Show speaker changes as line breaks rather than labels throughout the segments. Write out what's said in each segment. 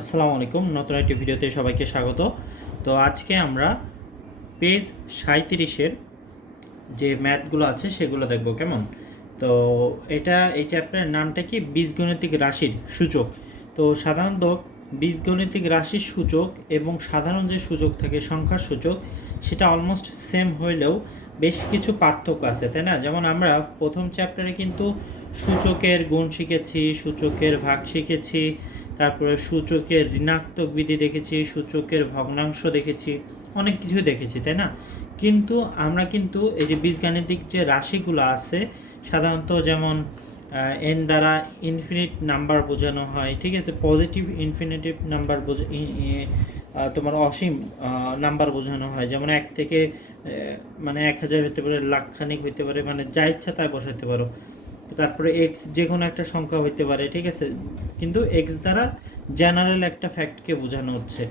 আসসালামু আলাইকুম। নতুন একটি ভিডিওতে সবাইকে স্বাগত। তো আজকে আমরা পেজ সাঁত্রিশের যে ম্যাথগুলো আছে সেগুলো দেখব কেমন? তো এটা এই চ্যাপ্টারের নামটা কি? বীজগণিতিক রাশির সূচক। তো সাধারণত বীজগণিতিক রাশির সূচক এবং সাধারণ যে সূচক থাকে, সংখ্যার সূচক, সেটা অলমোস্ট সেম হইলেও বেশ কিছু পার্থক্য আছে, তাই না? যেমন আমরা প্রথম চ্যাপ্টারে কিন্তু সূচকের গুণ শিখেছি, সূচকের ভাগ শিখেছি তারপরে সূচকের ঋণাত্মক বিধি দেখেছি, সূচকের ভগ্নাংশ দেখেছি, অনেক কিছু দেখেছি, তাই না? কিন্তু আমরা কিন্তু এই যে বীজগাণিতিক যে রাশিগুলো আছে, সাধারণত যেমন এন দ্বারা ইনফিনিট নাম্বার বোঝানো হয়, ঠিক আছে? পজিটিভ ইনফিনিটিভ নাম্বার তোমার অসীম নাম্বার বোঝানো হয়। যেমন এক থেকে মানে এক হাজার হতে পারে, লাখখানিক হতে পারে মানে যা ইচ্ছা তাই বসাতে পারো। তারপরে এক্স যে কোনো একটা সংখ্যা হইতে পারে, ঠিক আছে? কিন্তু এক্স দ্বারা জেনারেল একটা ফ্যাক্টকে বোঝানো হচ্ছে।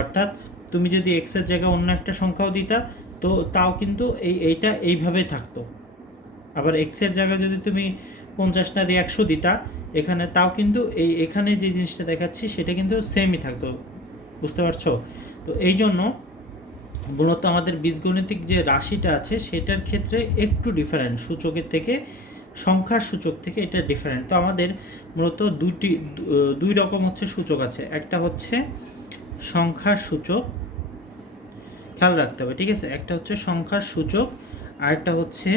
অর্থাৎ তুমি যদি এক্সের জায়গায় অন্য একটা সংখ্যাও দিতা, তো তাও কিন্তু এই, এইটা এইভাবেই থাকতো। আবার এক্সের জায়গায় যদি তুমি পঞ্চাশ না দিয়ে একশো দিতা, এখানে তাও কিন্তু এই, এখানে যে জিনিসটা দেখাচ্ছি, সেটা কিন্তু সেমই থাকতো। বুঝতে পারছ? তো এই জন্য মূলত আমাদের বীজগণিতিক যে রাশিটা আছে, সেটার ক্ষেত্রে একটু ডিফারেন্ট সূচকের থেকে সংখ্যার সূচক থেকে এটা ডিফারেন্ট তো আমাদের মূলত দুটি দুই রকম হচ্ছে সূচক আছে। একটা হচ্ছে সংখ্যার সূচক, খেয়াল রাখতে হবে, ঠিক আছে? একটা হচ্ছে সংখ্যার সূচক আর একটা হচ্ছে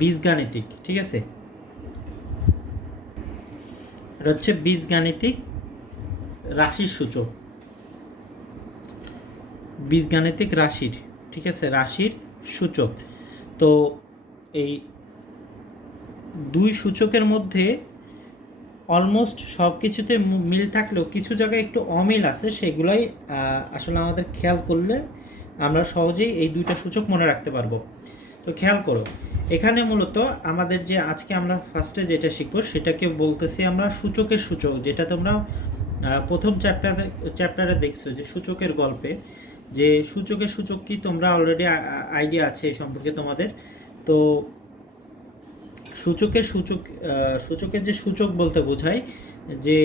বীজগাণিতিক, ঠিক আছে? হচ্ছে বীজগাণিতিক রাশির সূচক। বীজগাণিতিক রাশির, ঠিক আছে? রাশির সূচক। তো এই দুই সূচকের মধ্যে অলমোস্ট সব কিছুতে মিল থাকলেও কিছু জায়গায় একটু অমিল আছে, সেগুলোই আসলে আমাদের খেয়াল করলে আমরা সহজেই এই দুইটা সূচক মনে রাখতে পারব। তো খেয়াল করো, এখানে মূলত আমাদের যে আজকে আমরা ফার্স্টে যেটা শিখব, সেটাকে বলতেছি আমরা সূচকের সূচক, যেটা তোমরা প্রথম চ্যাপ্টারে চ্যাপ্টারে দেখছ যে সূচকের গল্পে যে সূচকের সূচক কি তোমরা অলরেডি আইডিয়া আছে এই সম্পর্কে তোমাদের? তো সূচকের সূচক সূচকের যে সূচক বলতে বোঝায় যে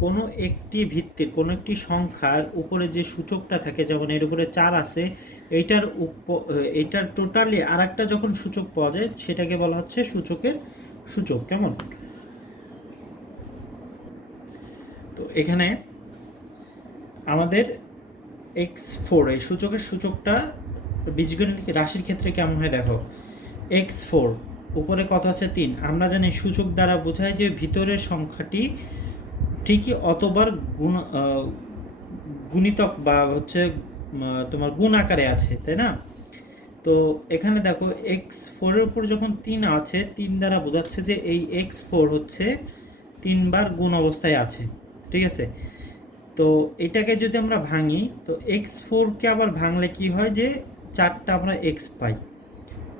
কোনো একটি ভিত্তির, কোনো একটি সংখ্যার উপরে যে সূচকটা থাকে, যেমন এর উপরে চার আছে, এইটার উপ- এইটার টোটালি আর একটা যখন সূচক পাওয়া যায়, সেটাকে বলা হচ্ছে সূচকের সূচক। কেমন? তো এখানে আমাদের এক্স ফোর এই সূচকের সূচকটা বীজগণিত রাশির ক্ষেত্রে কেমন হয় দেখো? এক্স ফোর উপরে কত আছে? তিন। আমরা জানি সূচক দ্বারা বোঝায় যে ভিতরের সংখ্যাটি ঠিকই অতবার গুণ গুণিতক বা হচ্ছে তোমার গুণ আকারে আছে, তাই না? তো এখানে দেখো এক্স ফোরের উপর যখন তিন আছে, তিন দ্বারা বোঝাচ্ছে যে এই এক্স ফোর হচ্ছে তিনবার গুণ অবস্থায় আছে, ঠিক আছে? তো এটাকে যদি আমরা ভাঙি, তো এক্স ফোরকে আবার ভাঙলে কি হয় যে চারটা আমরা এক্স পাই?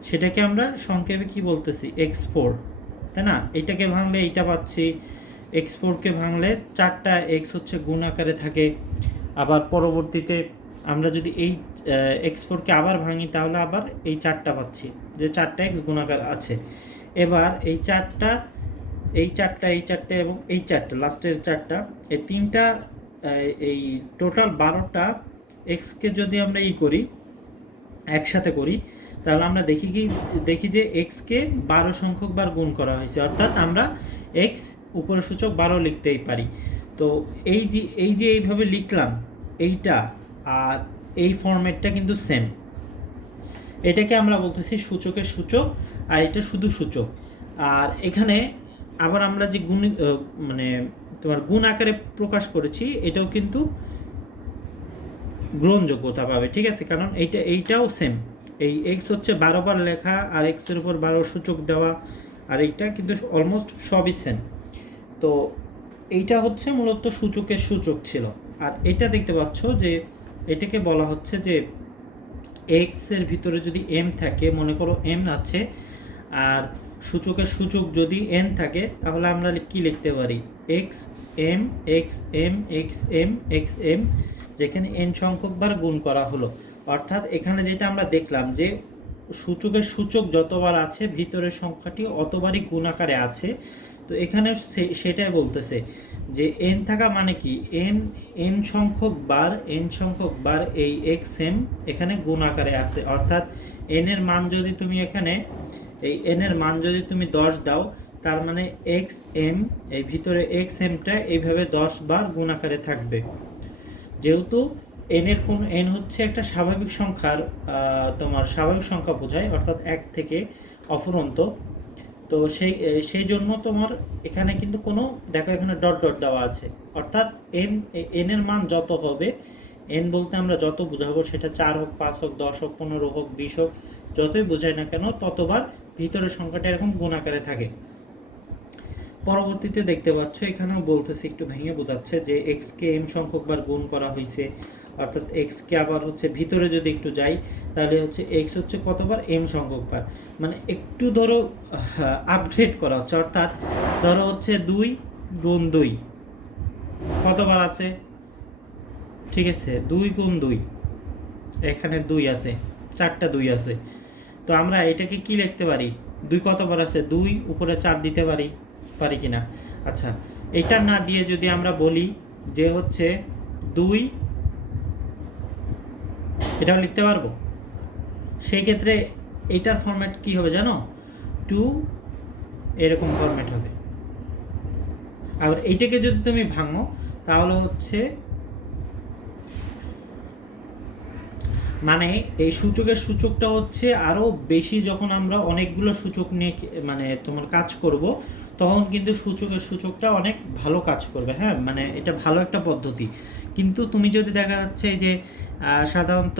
সেটাকে আমরা সংক্ষেপে কি বলতেছি? এক্স ফোর তাই না? এটাকে ভাঙলে এইটা পাচ্ছি এক্স ফোরকে ভাঙলে চারটা এক্স হচ্ছে গুণ আকারে থাকে। আবার পরবর্তীতে আমরা যদি এই এক্স ফোরকে আবার ভাঙি, তাহলে আবার এই চারটা পাচ্ছি, যে চারটা এক্স গুণাকার আছে। এবার এই চারটা এই চারটা এই চারটা এবং এই চারটা, লাস্টের চারটা, এই তিনটা এই টোটাল বারোটা এক্সকে যদি আমরা ই করি, একসাথে করি, তাহলে আমরা দেখি কি, দেখি যে এক্সকে বারো সংখ্যক বার গুণ করা হয়েছে। অর্থাৎ আমরা এক্স উপরের সূচক বারো লিখতেই পারি। তো এই যে এই যে এইভাবে লিখলাম, এইটা আর এই ফরম্যাটটা কিন্তু সেম এটাকে আমরা বলতেছি সূচকের সূচক, আর এটা শুধু সূচক। আর এখানে আবার আমরা যে গুণ মানে তোমার গুণ আকারে প্রকাশ করেছি, এটাও কিন্তু গ্রহণযোগ্যতা পাবে, ঠিক আছে? কারণ এইটা, এইটাও সেম এই এক্স হচ্ছে বারো বার লেখা, আর এক্সের উপর বারো সূচক দেওয়া, আর এইটা কিন্তু অলমোস্ট সবই সেম তো এইটা হচ্ছে মূলত সূচকের সূচক ছিল। আর এটা দেখতে পাচ্ছ যে, এটাকে বলা হচ্ছে যে এক্সের ভিতরে যদি এম থাকে, মনে করো এম আছে, আর সূচকের সূচক যদি এন থাকে, তাহলে আমরা কি লিখতে পারি? X M X M X M X M যেখানে এন সংখ্যকবার গুণ করা হলো। অর্থাৎ এখানে যেটা আমরা দেখলাম যে সূচকের সূচক যতবার আছে, ভিতরের সংখ্যাটি অতবারই গুণ আকারে আছে। তো এখানে সেটাই বলতেছে যে এন থাকা মানে কি? এন এন সংখ্যক বার এন সংখ্যক বার এই এক্স এম এখানে গুণ আকারে আছে। অর্থাৎ এন এর মান যদি তুমি এখানে, এই এন এর মান যদি তুমি দশ দাও তার মানে এক্স এম এই ভিতরে এক্স এমটা এইভাবে দশ বার গুণ আকারে থাকবে। যেহেতু এন এর কোন এন হচ্ছে একটা স্বাভাবিক সংখ্যার তোমার স্বাভাবিক সংখ্যা বোঝায়, অর্থাৎ এক থেকে অফুরন্ত। তো সেই সেই জন্য তোমার এখানে কিন্তু কোনো, দেখো এখানে ডট ডট দেওয়া আছে। অর্থাৎ এন এন এর মান যত হবে এন বলতে আমরা যত বোঝাবো সেটা চার হোক, পাঁচ হোক, দশ হোক, পনেরো হোক, বিশ হোক, যতই বোঝাই না কেন, ততবার ভিতরের সংখ্যাটা এরকম গুণ আকারে থাকে। পরবর্তীতে দেখতে পাচ্ছ, এখানেও বলতেছে, একটু ভেঙে বোঝাচ্ছে যে এক্স কে এম সংখ্যক বার গুণ করা হয়েছে অর্থাৎ এক্স কে আবার হচ্ছে ভিতরে যদি একটু যাই, তাহলে হচ্ছে এক্স হচ্ছে কতবার? এম সংখ্যক বার। মানে একটু ধরো আপগ্রেড করা হচ্ছে। অর্থাৎ ধরো হচ্ছে দুই গুণ দুই। কতবার আছে? ঠিক আছে, দুই গুণ দুই। এখানে দুই আছে, চারটা দুই আছে। তো আমরা এটাকে কি লিখতে পারি? দুই কতবার আছে? দুই, উপরে চার দিতে পারি। পারি কিনা? আচ্ছা এটা না দিয়ে যদি আমরা বলি যে হচ্ছে দুই, এটাও লিখতে পারব? সেই ক্ষেত্রে এটার ফরম্যাট কি হবে জানো? টু এরকম ফরম্যাট হবে। আবার এইটাকে যদি তুমি ভাঙো, তাহলে হচ্ছে মানে এই সূচকের সূচকটা হচ্ছে আরও বেশি যখন আমরা অনেকগুলো সূচক নিয়ে মানে তোমার কাজ করব তখন কিন্তু সূচকের সূচকটা অনেক ভালো কাজ করবে হ্যাঁ? মানে এটা ভালো একটা পদ্ধতি। কিন্তু তুমি যদি দেখা যাচ্ছে যে সাধারণত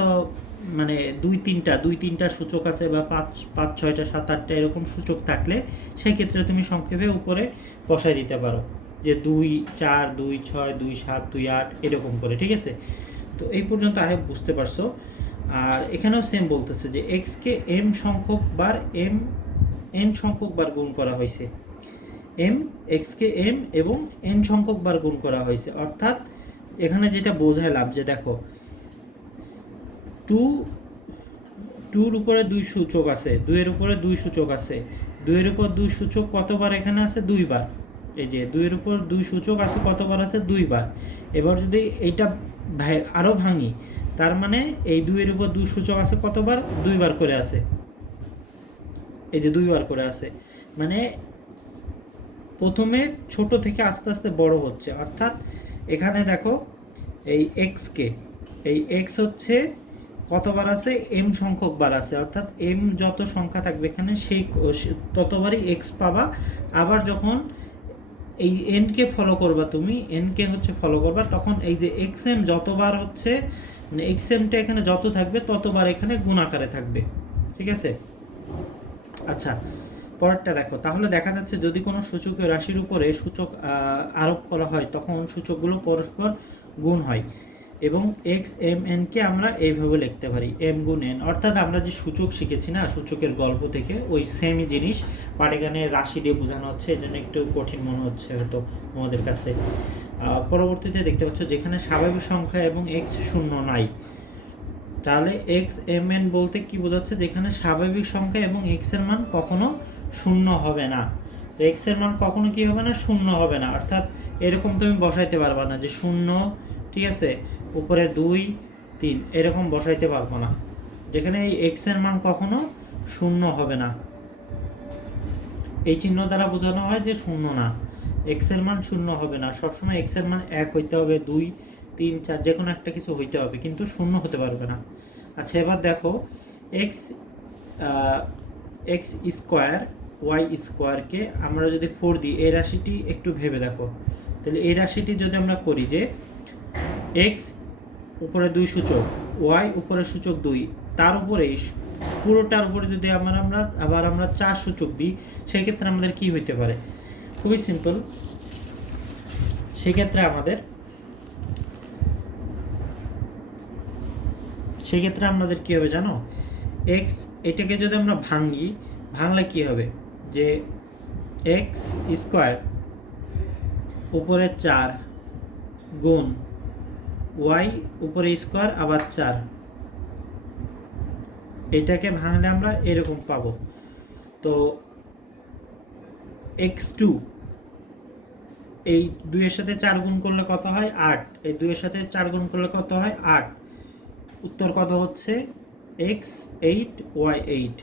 মানে দুই তিনটা দুই তিনটা সূচক আছে বা পাঁচ পাঁচ, ছয়টা, সাত, আটটা এরকম সূচক থাকলে সেই ক্ষেত্রে তুমি সংক্ষেপে উপরে বসাই দিতে পারো যে দুই, চার, দুই, ছয়, দুই, সাত, দুই, আট এরকম করে, ঠিক আছে? তো এই পর্যন্ত আহে বুঝতে পারছ। আর এখানেও সেম বলতেছে যে এক্সকে এম সংখ্যক বার এম এন সংখ্যক বার গুণ করা হয়েছে। এম এক্স কে এম এবং এন সংখ্যক বার গুণ করা হয়েছে। অর্থাৎ এখানে যেটা বোঝাইলাম যে দেখো টু টুর উপরে দুই সূচক আছে, দুইয়ের উপরে দুই সূচক আছে, দুইয়ের উপর দুই সূচক কতবার এখানে আছে? দুইবার। এই যে, দুইয়ের উপর দুই সূচক আছে, কতবার আছে? দুইবার। এবার যদি এইটা ভাই- আরও ভাঙি, তার মানে এই দুইয়ের উপর দুই সূচক আছে কতবার? দুইবার করে আছে। এই যে দুইবার করে আছে। মানে প্রথমে ছোট থেকে আস্তে আস্তে বড় হচ্ছে। অর্থাৎ এখানে দেখো, এই এক্স কে, এই এক্স হচ্ছে কতবার আছে? এম সংখ্যক বার আছে। অর্থাৎ এম যত সংখ্যা থাকবে এখানে, সেই ততবারই এক্স পাবা। আবার যখন এই এন কে ফলো করবা তুমি এন কে হচ্ছে ফলো করবা, তখন এই যে এক্স এম যতবার হচ্ছে মানে এক্স এমটা এখানে যত থাকবে, ততবার এখানে গুণ আকারে থাকবে। ঠিক আছে? আচ্ছা পরেরটা দেখো, তাহলে দেখা যাচ্ছে যদি কোনো সূচকীয় রাশির উপরে সূচক আরোপ করা হয়, তখন সূচকগুলো পরস্পর গুণ হয় এবং এক্স এম এন কে আমরা এইভাবে লিখতে পারি এম গুণ এন অর্থাৎ আমরা যে সূচক শিখেছি না, সূচকের গল্প থেকে ওই সেমই জিনিস এখানে রাশি দিয়ে বোঝানো হচ্ছে এই জন্য একটু কঠিন মনে হচ্ছে হয়তো আমাদের কাছে। পরবর্তীতে দেখতে পাচ্ছ যেখানে স্বাভাবিক সংখ্যা এবং এক্স শূন্য নাই। তাহলে এক্স এম এন বলতে কি বোঝাচ্ছে? যেখানে স্বাভাবিক সংখ্যা এবং এক্সের মান কখনো শূন্য হবে না। তো এক্সের মান কখনো কি হবে না? শূন্য হবে না। অর্থাৎ এরকম তুমি বসাইতে পারবা না যে শূন্য, ঠিক আছে? উপরে দুই, তিন, এরকম বসাইতে পারব না। যেখানে এই এক্সের মান কখনো শূন্য হবে না। এই চিহ্ন দ্বারা বোঝানো হয় যে শূন্য না। এক্সের মান শূন্য হবে না। সবসময় এক্সের মান এক হইতে হবে, দুই, তিন, চার, যে কোনো একটা কিছু হইতে হবে, কিন্তু শূন্য হতে পারবে না। আচ্ছা এবার দেখো এক্স এক্স স্কোয়ার ওয়াই স্কোয়ারকে আমরা যদি ফোর দিই, এই রাশিটি একটু ভেবে দেখো। তাহলে এই রাশিটি যদি আমরা করি যে এক্স উপরে দুই সূচক ওয়াই উপরে সূচক দুই, তার উপরে পুরোটার উপরে যদি আমরা আমরা আবার আমরা চার সূচক দিই সেই ক্ষেত্রে আমাদের কি হইতে পারে? খুবই সিম্পল সেক্ষেত্রে আমাদের সেক্ষেত্রে আমাদের কি হবে জানো? এক্স এটাকে যদি আমরা ভাঙি ভাঙলে কি হবে? যে এক্স স্কোয়ার উপরে চার গুণ ওয়াই উপরে স্কোয়ার আবার চার। এটাকে ভাঙলে আমরা এরকম পাবো। তো এক্স টু এই দুইয়ের সাথে চার গুণ করলে কত হয়? আট। এই দুইয়ের সাথে চার গুণ করলে কত হয়? আট। উত্তর কত হচ্ছে? এক্স এইট ওয়াই এইট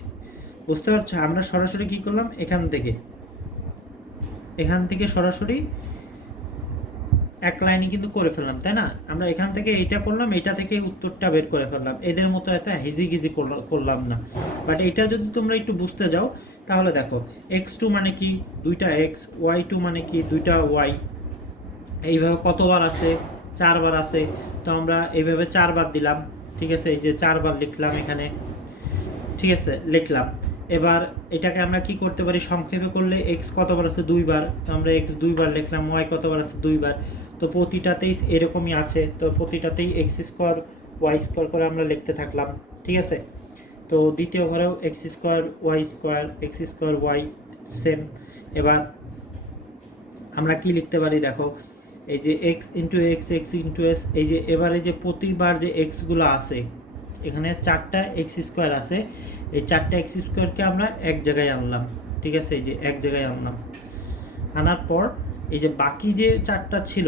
বুঝতে পারছ? আমরা সরাসরি কি করলাম? এখান থেকে। এখান থেকে সরাসরি এক লাইনে কিন্তু করে ফেললাম, তাই না? আমরা এখান থেকে এইটা করলাম, এইটা থেকে উত্তরটা বের করে ফেললাম। এদের মতো এত হিজি গিজি করলাম না। বাট এটা যদি তোমরা একটু বুঝতে যাও, তাহলে দেখো এক্স টু মানে কি? দুইটা এক্স ওয়াই টু মানে কি? দুইটা ওয়াই এইভাবে কতবার আছে? চারবার আছে। তো আমরা এইভাবে চারবার দিলাম, ঠিক আছে? এই যে চারবার লিখলাম এখানে, ঠিক আছে? লিখলাম। এবার এটাকে আমরা কি করতে পারি? সংক্ষেপে করলে এক্স কতবার আছে? দুইবার তো আমরা এক্স দুইবার লিখলাম ওয়াই কতবার আছে? দুইবার তো প্রতিটাতেই এরকমই আছে। তো প্রতিটাতেই এক্স স্কোয়ার ওয়াই স্কোয়ার করে আমরা লিখতে থাকলাম। ঠিক আছে? তো দ্বিতীয় ঘরেও X square Y square X square Y same এবার আমরা কি লিখতে পারি? দেখো, এই যে X into X X into S এই যে এবারে যে প্রতিবার যে এক্সগুলো আছে, এখানে চারটা এক্স স্কোয়ার আছে। এই চারটা এক্স স্কোয়ারকে আমরা এক জায়গায় আনলাম, ঠিক আছে? এই যে এক জায়গায় আনলাম। আনার পর এই যে বাকি যে চারটা ছিল,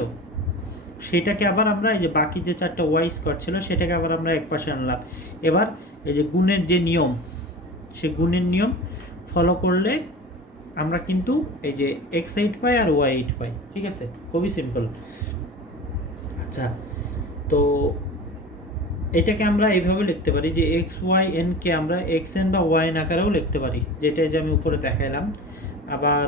সেটাকে আবার আমরা এই যে বাকি যে চারটা ওয়াই স্কোয়ার ছিল, সেটাকে আবার আমরা এক পাশে আনলাম। এবার এই যে গুণের যে নিয়ম, সে গুণের নিয়ম ফলো করলে আমরা কিন্তু এই যে এক্স এইট পাই আর ওয়াই এইট পাই, ঠিক আছে? খুবই সিম্পল আচ্ছা তো এটাকে আমরা এইভাবে লিখতে পারি যে এক্স ওয়াই এনকে আমরা এক্স এন বা ওয়াই এন আকারেও লিখতে পারি। যেটা যে আমি উপরে দেখাইলাম। আবার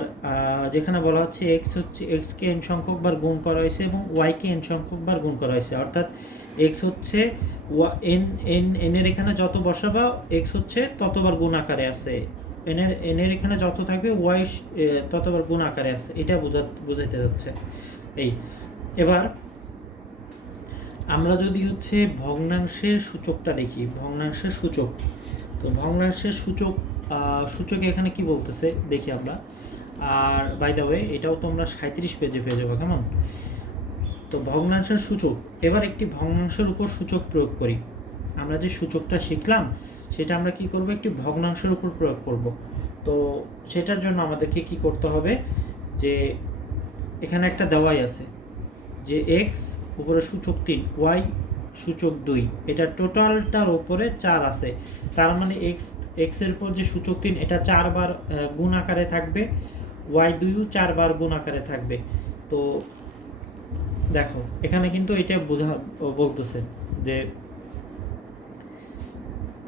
যেখানে বলা হচ্ছে এক্স হচ্ছে এক্সকে এন সংখ্যকবার গুণ করা হয়েছে এবং ওয়াইকে এন সংখ্যকবার গুণ করা হয়েছে। অর্থাৎ এক্স হচ্ছে এন এন এনের এখানে যত বসাবা এক্স হচ্ছে ততবার গুণ আকারে আছে। এনের এনের এখানে যত থাকবে ওয়াই ততবার গুণ আকারে আছে। এটা বোঝা, বোঝাইতে যাচ্ছে। এই, এবার আমরা যদি হচ্ছে ভগ্নাংশের সূচকটা দেখি, ভগ্নাংশের সূচক। তো ভগ্নাংশের সূচক সূচক এখানে কি বলতেছে? দেখি আমরা। আর বাই দ্য ওয়ে এটাও তোমরা সাঁত্রিশ পেজে পেয়ে যাব, কেমন? তো ভগ্নাংশের সূচক, এবার একটি ভগ্নাংশের উপর সূচক প্রয়োগ করি। আমরা যে সূচকটা শিখলাম, সেটা আমরা কি করব? একটি ভগ্নাংশের উপর প্রয়োগ করব। তো সেটার জন্য আমাদেরকে কি করতে হবে? যে এখানে একটা দেওয়াই আছে। যে এক্স উপরে সূচক তিন ওয়াই সূচক দুই, এটা টোটালটার উপরে চার আছে। তার মানে এক্স এক্সের উপর যে সূচক তিন, এটা চারবার গুণ আকারে থাকবে ওয়াই দুইও চারবার গুণ আকারে থাকবে। তো দেখো, এখানে কিন্তু এটা বোঝা, বলতেছে যে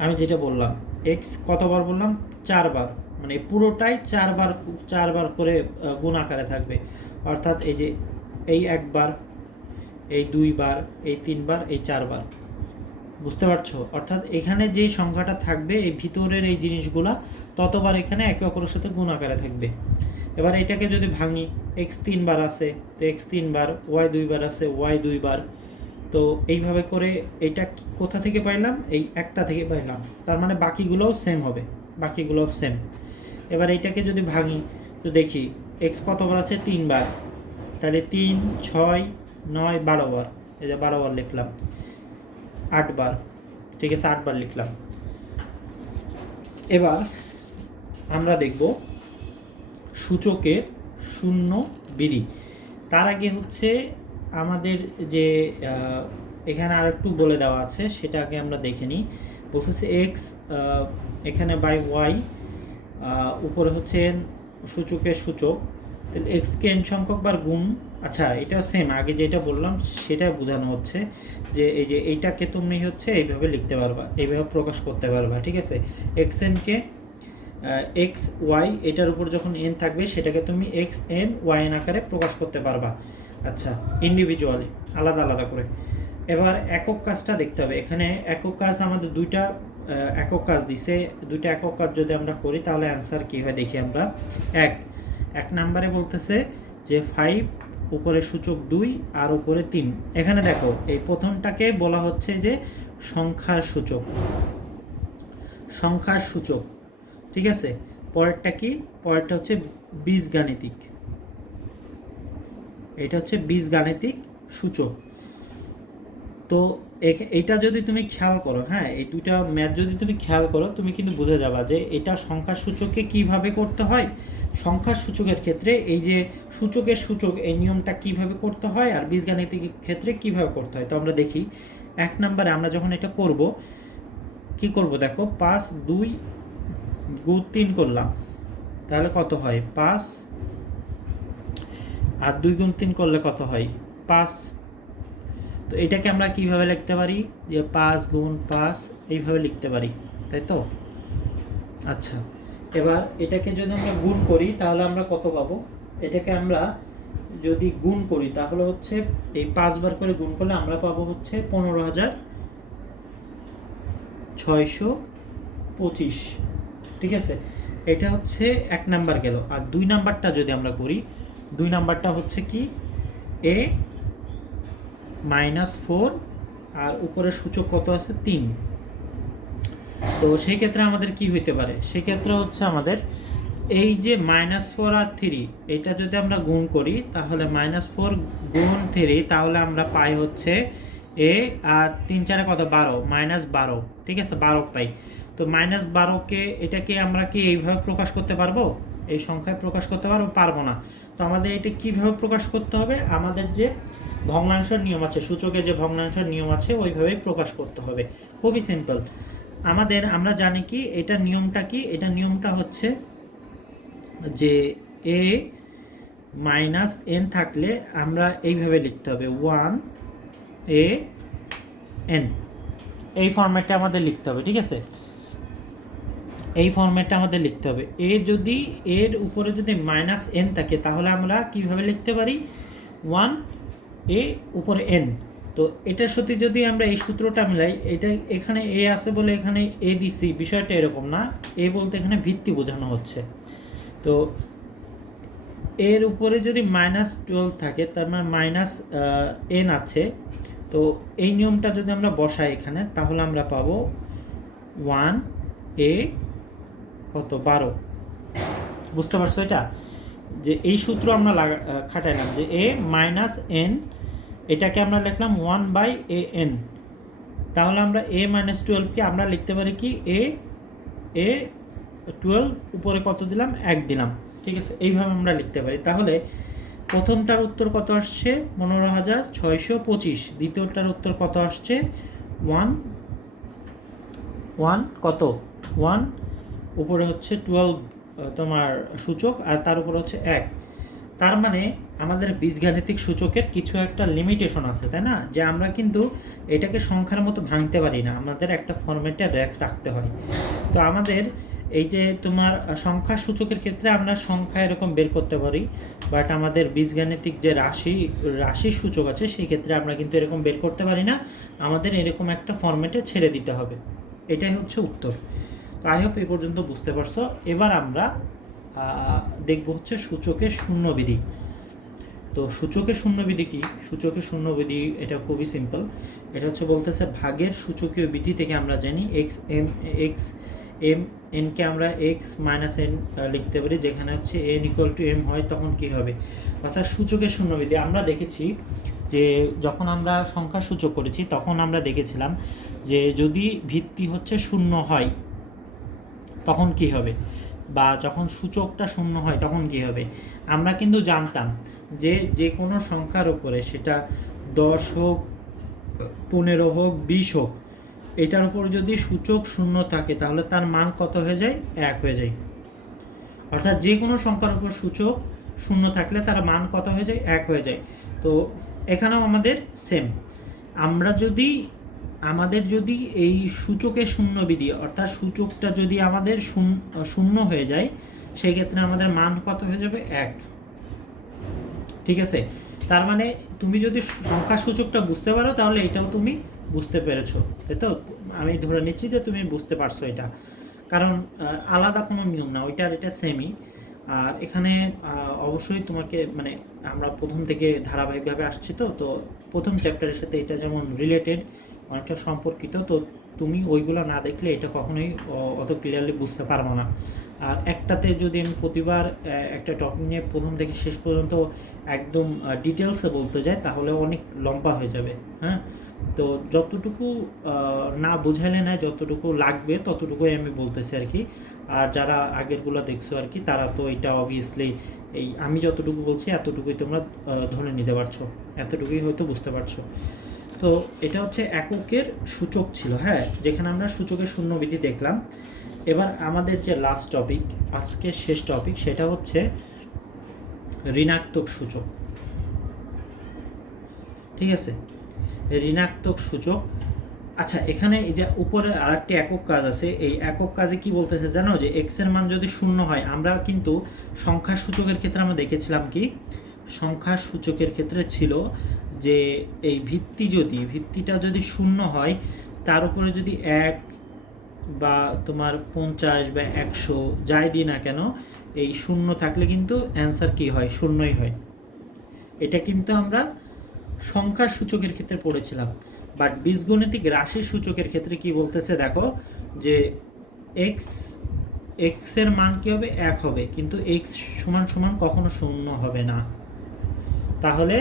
আমি যেটা বললাম এক্স কতবার বললাম? চারবার। মানে পুরোটাই চারবার চারবার করে গুণ আকারে থাকবে। অর্থাৎ এই যে এই একবার এই দুইবার, এই তিনবার, এই চারবার। বুঝতে পারছ? অর্থাৎ এখানে যেই সংখ্যাটা থাকবে, এই ভিতরের এই জিনিসগুলা, ততবার এখানে একে অপরের সাথে গুণ আকারে থাকবে। এবার এটাকে যদি ভাঙি এক্স তিনবার আছে, তো এক্স তিনবার ওয়াই দুইবার আছে ওয়াই দুইবার। তো এইভাবে করে এটা কোথা থেকে পাইলাম? এই একটা থেকে পাইলাম। তার মানে বাকিগুলোও সেম হবে। বাকিগুলোও সেম এবার এটাকে যদি ভাঙি, তো দেখি এক্স কতবার আছে? তিনবার। তাহলে তিন, ছয় নয় বারো বার, এই যে বারো বার লিখলাম। আটবার ঠিক আছে আটবার লিখলাম। এবার আমরা দেখব সূচকের শূন্য বিধি তার আগে হচ্ছে আমাদের যে এখানে আর একটু বলে দেওয়া আছে, সেটা আগে আমরা দেখে নিই। বলতেছে এক্স এখানে বাই ওয়াই উপরে হচ্ছে সূচকের সূচক। তাহলে এক্সকে এন সংখ্যক বার গুণ আচ্ছা এটাও সেম আগে যেটা বললাম, সেটা বোঝানো হচ্ছে যে এই যে এইটাকে তুমি হচ্ছে এইভাবে লিখতে পারবা, এইভাবে প্রকাশ করতে পারবা, ঠিক আছে? এক্স এনকে এক্স ওয়াই এটার উপর যখন এন থাকবে, সেটাকে তুমি এক্স এন ওয়াই এন আকারে প্রকাশ করতে পারবা। আচ্ছা ইন্ডিভিজুয়ালি আলাদা আলাদা করে। এবার একক কাজটা দেখতে হবে। এখানে একক কাজ আমাদের দুইটা একক কাজ দিছে। দুইটা একক কাজ যদি আমরা করি, তাহলে অ্যান্সার কী হয় দেখি আমরা? এক এক নাম্বারে বলতেছে যে ফাইভ উপরে সূচক দুই আর উপরে তিন। এখানে দেখো, এই প্রথমটাকে বলা হচ্ছে যে সংখ্যার সূচক। সংখ্যার সূচক, ঠিক আছে? পরেরটা কি? পরেরটা হচ্ছে বীজগাণিতিক। এটা হচ্ছে বীজগাণিতিক সূচক। তো এইটা যদি তুমি খেয়াল করো হ্যাঁ এই দুইটা ম্যাথ যদি তুমি খেয়াল করো, তুমি কিন্তু বুঝে যাবা যে এটা সংখ্যার সূচককে কীভাবে করতে হয়? সংখ্যার সূচকের ক্ষেত্রে এই যে সূচকের সূচক, এই নিয়মটা কীভাবে করতে হয় আর বীজগাণিতিক ক্ষেত্রে কীভাবে করতে হয়? তো আমরা দেখি, এক নম্বরে আমরা যখন এটা করব, কি করব দেখো, পাঁচ, দুই গু তিন করলাম, তাহলে কত হয়? পাঁচ আর দুই গুণ তিন করলে কত হয়? পাঁচ। তো এটাকে আমরা কীভাবে লিখতে পারি? যে পাঁচ গুণ পাঁচ, এইভাবে লিখতে পারি, তাই তো? আচ্ছা। এবার এটাকে যদি আমরা গুণ করি, তাহলে আমরা কত পাবো? এটাকে আমরা যদি গুণ করি, তাহলে হচ্ছে এই পাঁচবার করে গুণ করলে আমরা পাবো হচ্ছে পনেরো হাজার ছয়শো পঁচিশ। ঠিক আছে? এটা হচ্ছে এক নাম্বার গেল। আর দুই নাম্বারটা যদি আমরা করি, দুই নাম্বারটা হচ্ছে কি? এ মাইনাস ফোর, আর উপরে সূচক কত আছে? তিন। তো সেই ক্ষেত্রে আমাদের কি হইতে পারে? সেই ক্ষেত্রে হচ্ছে আমাদের এই যে মাইনাস ফোর আর থ্রি এটা যদি আমরা গুণ করি, তাহলে মাইনাস ফোর গুণ থ্রি তাহলে আমরা পাই হচ্ছে এ আর তিন চারে কত? বারো মাইনাস বারো, ঠিক আছে? বারো পাই। তো মাইনাস বারোকে এটাকে আমরা কি এইভাবে প্রকাশ করতে পারব? এই সংখ্যায় প্রকাশ করতে পারব? পারব না। তো আমাদের এটা কীভাবে প্রকাশ করতে হবে? আমাদের যে ভগ্নাংশের নিয়ম আছে সূচকে যে ভগ্নাংশের নিয়ম আছে, ওইভাবেই প্রকাশ করতে হবে। খুবই সিম্পল আমাদের, আমরা জানি কি, এটা নিয়মটা কি? এটা নিয়মটা হচ্ছে যে এ মাইনাস এন থাকলে আমরা এইভাবে লিখতে হবে, ওয়ান এ এন। এই ফর্ম্যাটে আমাদের লিখতে হবে, ঠিক আছে? এই ফর্ম্যাটটা আমাদের লিখতে হবে। এ যদি, এর উপরে যদি মাইনাস এন থাকে, তাহলে আমরা কীভাবে লিখতে পারি? ওয়ান এ উপরে এন। তো এটার সাথে যদি আমরা এই সূত্রটা মিলাই, এটা এখানে এ আছে বলে এখানে এ দিচ্ছি বিষয়টা এরকম না। এ বলতে এখানে ভিত্তি বোঝানো হচ্ছে। তো এর উপরে যদি মাইনাস টুয়েলভ থাকে, তার মানে মাইনাস এন আছে, তো এই নিয়মটা যদি আমরা বসাই এখানে, তাহলে আমরা পাবো ওয়ান এ কত বারো। বুঝতে পারছ এটা? যে এই সূত্র আমরা লাগা খাটাইলাম যে এ মাইনাস এন এটাকে আমরা লিখলাম ওয়ান বাই এ এন তাহলে আমরা এ মাইনাস টুয়েলভকে আমরা লিখতে পারি কি? এ এ টুয়েলভ উপরে কত দিলাম? এক দিলাম। ঠিক আছে? এইভাবে আমরা লিখতে পারি। তাহলে প্রথমটার উত্তর কত আসছে? পনেরো হাজার ছয়শো পঁচিশ। দ্বিতীয়টার উত্তর কত আসছে? ওয়ান ওয়ান কত? ওয়ান উপরে হচ্ছে টুয়েলভ তোমার সূচক, আর তার উপরে হচ্ছে এক। তার মানে আমাদের বীজগাণিতিক সূচকের কিছু একটা লিমিটেশন আছে, তাই না? যে আমরা কিন্তু এটাকে সংখ্যার মতো ভাঙতে পারি না, আমাদের একটা ফরম্যাটে র্যাক রাখতে হয়। তো আমাদের এই যে তোমার সংখ্যা সূচকের ক্ষেত্রে আমরা সংখ্যা এরকম বের করতে পারি বাট আমাদের বীজগাণিতিক যে রাশি রাশির সূচক আছে, সেই ক্ষেত্রে আমরা কিন্তু এরকম বের করতে পারি না। আমাদের এরকম একটা ফরম্যাটে ছেড়ে দিতে হবে। এটাই হচ্ছে উত্তর। তো আই হোপ এই পর্যন্ত বুঝতে পারছ। এবার আমরা দেখব হচ্ছে সূচকের শূন্যবিধি। তো সূচকের শূন্যবিধি কি? সূচকের শূন্যবিধি এটা খুবই সিম্পল এটা হচ্ছে বলতেছে ভাগের সূচকীয় বিধি থেকে আমরা জানি এক্স এম এক্স এম এনকে আমরা এক্স মাইনাস এন লিখতে পারি, যেখানে হচ্ছে এন ইকুয়াল টু এম হয়, তখন কি হবে? অর্থাৎ সূচকের শূন্যবিধি। আমরা দেখেছি যে যখন আমরা সংখ্যা সূচক করেছি, তখন আমরা দেখেছিলাম যে যদি ভিত্তি হচ্ছে শূন্য হয়, তখন কি হবে? বা যখন সূচকটা শূন্য হয় তখন কি হবে? আমরা কিন্তু জানতাম যে যে কোনো সংখ্যার উপরে সেটা দশ হোক, পনেরো হোক, বিশ হোক, এটার উপর যদি সূচক শূন্য থাকে তাহলে তার মান কত হয়ে যায়? এক হয়ে যায়। অর্থাৎ যে কোনো সংখ্যার উপর সূচক শূন্য থাকলে তার মান কত হয়ে যায়? এক হয়ে যায়। তো এখানেও আমাদের সেম আমরা যদি আমাদের যদি এই সূচকে শূন্য বিধি, অর্থাৎ সূচকটা যদি আমাদের শূন্য- হয়ে যায়, সেই ক্ষেত্রে আমাদের মান কত হয়ে যাবে? এক। ঠিক আছে? তার মানে তুমি যদি সংখ্যা সূচকটা বুঝতে পারো, তাহলে এটাও তুমি বুঝতে পেরেছ। তাই তো? আমি ধরে নিচ্ছি যে তুমি বুঝতে পারছ এটা। কারণ আলাদা কোনো নিয়ম না ওইটা আর এটা সেমই আর এখানে অবশ্যই তোমাকে মানে আমরা প্রথম থেকে ধারাবাহিকভাবে আসছি তো তো প্রথম চ্যাপ্টারের সাথে এটা যেমন রিলেটেড অনেকটা সম্পর্কিত, তো তুমি ওইগুলো না দেখলে এটা কখনোই অত ক্লিয়ারলি বুঝতে পারব না। আর একটাতে যদি আমি প্রতিবার একটা টপিক নিয়ে প্রথম থেকে শেষ পর্যন্ত একদম ডিটেলসে বলতে যাই, তাহলে অনেক লম্বা হয়ে যাবে হ্যাঁ? তো যতটুকু না বুঝাইলে না যতটুকু লাগবে, ততটুকুই আমি বলতেছি আর কি। আর যারা আগেরগুলো দেখছ আর কি, তারা তো এটা অবভিয়াসলি এই আমি যতটুকু বলছি, এতটুকুই তোমরা ধরে নিতে পারছ, এতটুকুই হয়তো বুঝতে পারছ। তো এটা হচ্ছে এককের সূচক ছিল হ্যাঁ যেখানে আমরা সূচকের শূন্যবিধি দেখলাম। এবার আমাদের যে লাস্ট টপিক আজকে শেষ টপিক সেটা হচ্ছে ঋণাত্মক সূচক। ঠিক আছে? ঋণাত্মক সূচক। আচ্ছা এখানে এই যে উপরে আরেকটি একক কাজ আছে, এই একক কাজে কি বলতেছে জানো? যে এক্সের মান যদি শূন্য হয়, আমরা কিন্তু সংখ্যা সূচকের ক্ষেত্রে আমরা দেখেছিলাম কি? সংখ্যা সূচকের ক্ষেত্রে ছিল যে এই ভিত্তি যদি, ভিত্তিটা যদি শূন্য হয়, তার উপরে যদি এক বা তোমার পঞ্চাশ বা একশো যাই দিই না কেন, এই শূন্য থাকলে কিন্তু অ্যান্সার কি হয়? শূন্যই হয়। এটা কিন্তু আমরা সংখ্যার সূচকের ক্ষেত্রে পড়েছিলাম। বাট বীজগণিতিক রাশির সূচকের ক্ষেত্রে কি বলতেছে দেখো, যে এক্স এক্সের মান কি হবে? এক হবে। কিন্তু এক্স সমান সমান কখনো শূন্য হবে না। তাহলে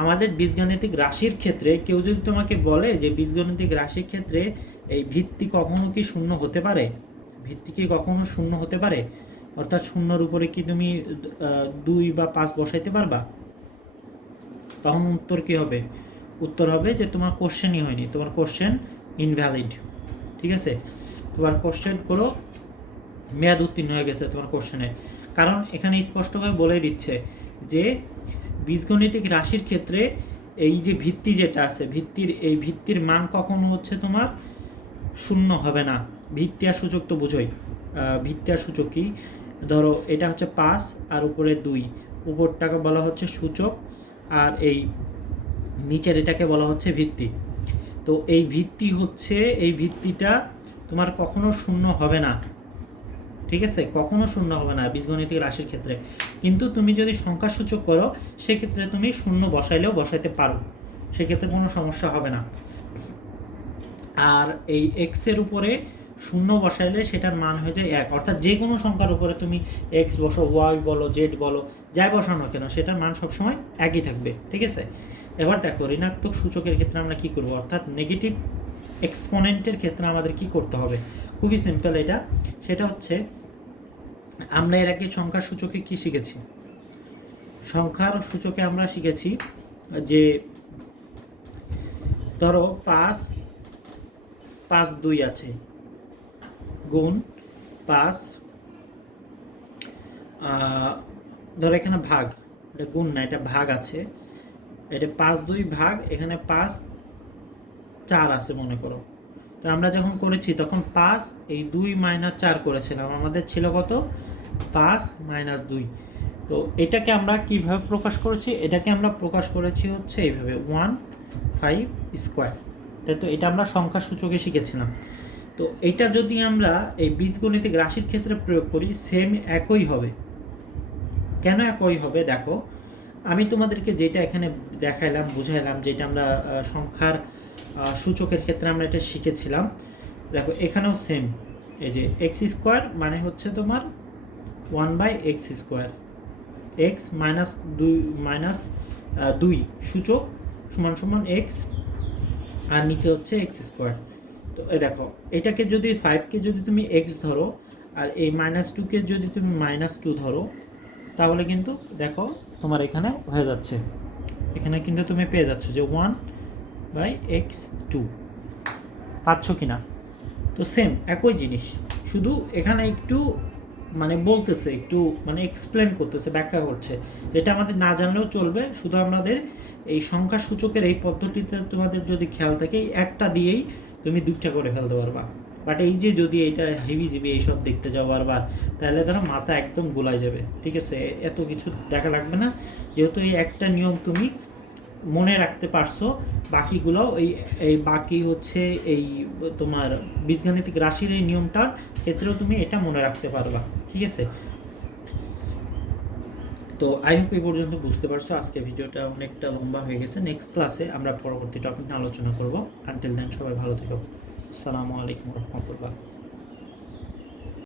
আমাদের বীজগাণিতিক রাশির ক্ষেত্রে কেউ যদি তোমাকে বলে যে বীজগণিতিক রাশির ক্ষেত্রে এই ভিত্তি কখনো কি শূন্য হতে পারে? ভিত্তি কি কখনো শূন্য হতে পারে? অর্থাৎ শূন্যর উপরে কি তুমি দুই বা পাঁচ বসাইতে পারবা? তখন উত্তর কি হবে? উত্তর হবে যে তোমার কোশ্চেনই হয়নি, তোমার কোশ্চেন ইনভ্যালিড ঠিক আছে? তোমার কোশ্চেন করো মেয়াদ উত্তীর্ণ হয়ে গেছে তোমার কোশ্চেনের কারণ এখানে স্পষ্টভাবে বলে দিচ্ছে যে বীজগণিতিক রাশির ক্ষেত্রে এই যে ভিত্তি যেটা আছে, ভিত্তির, এই ভিত্তির মান কখনো হচ্ছে তোমার শূন্য হবে না। ভিত্তি আর সূচক তো বুঝোই। ভিত্তি আর সূচক কি? ধরো এটা হচ্ছে পাঁচ আর উপরে দুই। উপরটাকে বলা হচ্ছে সূচক আর এই নিচের এটাকে বলা হচ্ছে ভিত্তি। তো এই ভিত্তি হচ্ছে, এই ভিত্তিটা তোমার কখনো শূন্য হবে না। ঠিক আছে? কখনো শূন্য হবে না বীজগণিতিক রাশির ক্ষেত্রে। কিন্তু তুমি যদি সংখ্যা সূচক করো, সেক্ষেত্রে তুমি শূন্য বসাইলেও বসাইতে পারো। সেক্ষেত্রে কোনো সমস্যা হবে না। আর এই এক্সের উপরে শূন্য বসাইলে সেটার মান হয়ে যায় এক। অর্থাৎ যে কোনো সংখ্যার উপরে তুমি এক্স বসো ওয়াই বলো জেড বলো, যাই বসানো কেন, সেটার মান সবসময় একই থাকবে। ঠিক আছে? এবার দেখো, ঋণাত্মক সূচকের ক্ষেত্রে আমরা কি করব? অর্থাৎ নেগেটিভ এক্সপোনেন্টের ক্ষেত্রে আমাদের কি করতে হবে? খুবই সিম্পল এটা। সেটা হচ্ছে আমরা এর আগে সংখ্যার সূচকে কি শিখেছি? সংখ্যার সূচকে আমরা শিখেছি যে ধরো পাঁচ পাঁচ দুই আছে। গুণ পাঁচ ধরো এখানে ভাগ, এটা গুণ না, এটা ভাগ আছে। এটা পাঁচ দুই ভাগ, এখানে পাঁচ চার আছে মনে করো। তো আমরা যখন করেছি, তখন পাঁচ, এই দুই মাইনাস চার করেছিলাম। আমাদের ছিল কত? পাঁচ মাইনাস দুই। তো এটাকে আমরা কীভাবে প্রকাশ করেছি? এটাকে আমরা প্রকাশ করেছি হচ্ছে এইভাবে, ওয়ান ফাইভ স্কোয়ার। তাই তো এটা আমরা সংখ্যা সূচকে শিখেছিলাম। তো এটা যদি আমরা এই বীজগণিতিক রাশির ক্ষেত্রে প্রয়োগ করি সেম একই হবে। কেন একই হবে? দেখো, আমি তোমাদেরকে যেটা এখানে দেখাইলাম, বুঝাইলাম, যেটা আমরা সংখ্যার সূচকের ক্ষেত্রে আমরা এটা শিখেছিলাম। দেখো, এখানেও সেম এই যে এক্স স্কোয়ার মানে হচ্ছে তোমার one by X square X minus দুই মাইনাস দুই সূচক সমান সমান এক্স আর নিচে হচ্ছে এক্স স্কোয়ার তো এই দেখো, এটাকে যদি ফাইভকে যদি তুমি এক্স ধরো, আর এই মাইনাস টুকে যদি তুমি মাইনাস টু ধরো, তাহলে কিন্তু দেখো তোমার এখানে হয়ে যাচ্ছে। এখানে কিন্তু তুমি পেয়ে যাচ্ছ যে ওয়ান বাই এক্স টু। পাচ্ছ কি না তো সেম একই জিনিস। শুধু এখানে একটু মানে বলতেছে, একটু মানে এক্সপ্লেন করতেছে, ব্যাখ্যা করছে। যেটা আমাদের না জানলেও চলবে। শুধু আমাদের এই সংখ্যা সূচকের এই পদ্ধতিতে তোমাদের যদি খেয়াল থাকে একটা দিয়েই তুমি দুইটা করে ফেলতে পারবা। বাট এই যে যদি এটা হেভি জিবি এইসব দেখতে যাও বারবার, তাহলে ধরো মাথা একদম গোলায় যাবে। ঠিক আছে? এত কিছু দেখা লাগবে না। যেহেতু এই একটা নিয়ম তুমি মনে রাখতে পারছ, বাকিগুলো এই এই বাকি হচ্ছে এই তোমার বীজগাণিতিক রাশির এই নিয়মটার ক্ষেত্রেও তুমি এটা মনে রাখতে পারবা, ঠিক আছে? তো আই হোপ এই পর্যন্ত বুঝতে পারছ, আজকে ভিডিওটা অনেকটা লম্বা হয়ে গেছে নেক্সট ক্লাসে আমরা পরবর্তী টপিক নিয়ে আলোচনা করব। আনটিল দেন সবাই ভালো থেকো। আসসালামু আলাইকুম রহমতুল্লাহ।